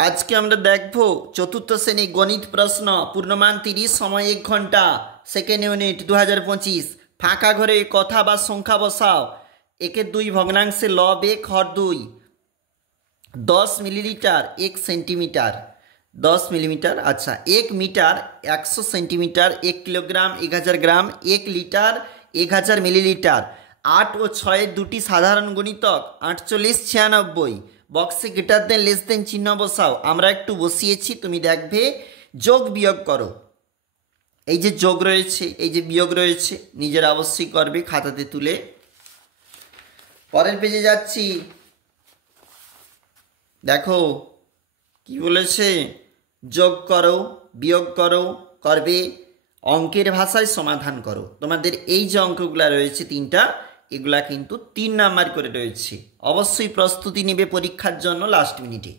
আজকে আমরা দেখব চতুর্থ শ্রেণী গণিত প্রশ্ন পূর্ণমান 30 সময় 1 ঘন্টা সেকেন্ড ইউনিট 2025। ফাঁকা ঘরে কথা বা সংখ্যা বসাও। একের 2 ভগ্নাংশে লব 1 হর 2 10 মিলিলিটার 1 সেন্টিমিটার 10 মিলিমিটার। আচ্ছা 1 মিটার 100 সেন্টিমিটার 1 কিলোগ্রাম 1000 গ্রাম 1 লিটার 1000 মিলিলিটার। 8 ও 6 দুটি সাধারণ গুণিতক 48 96। বক্সে গ্রেটার দেন লেস দেন চিহ্ন বসাও। আমরা একটু বসিয়েছি, তুমি দেখবে যোগ বিয়োগ করো। এই যে যোগ রয়েছে, এই যে বিয়োগ রয়েছে, নিজের অবশ্যই করবে খাতাতে তুলে। পরের পেজে যাচ্ছি, দেখো কি বলেছে, যোগ করো বিয়োগ করো করবে, অঙ্কের ভাষায় সমাধান করো। তোমাদের এই যে অঙ্কগুলা রয়েছে তিনটা, এগুলা কিন্তু 3 নাম্বার করে রয়েছে। অবশ্যই প্রস্তুতি নেবে পরীক্ষার জন্য লাস্ট মিনিটে।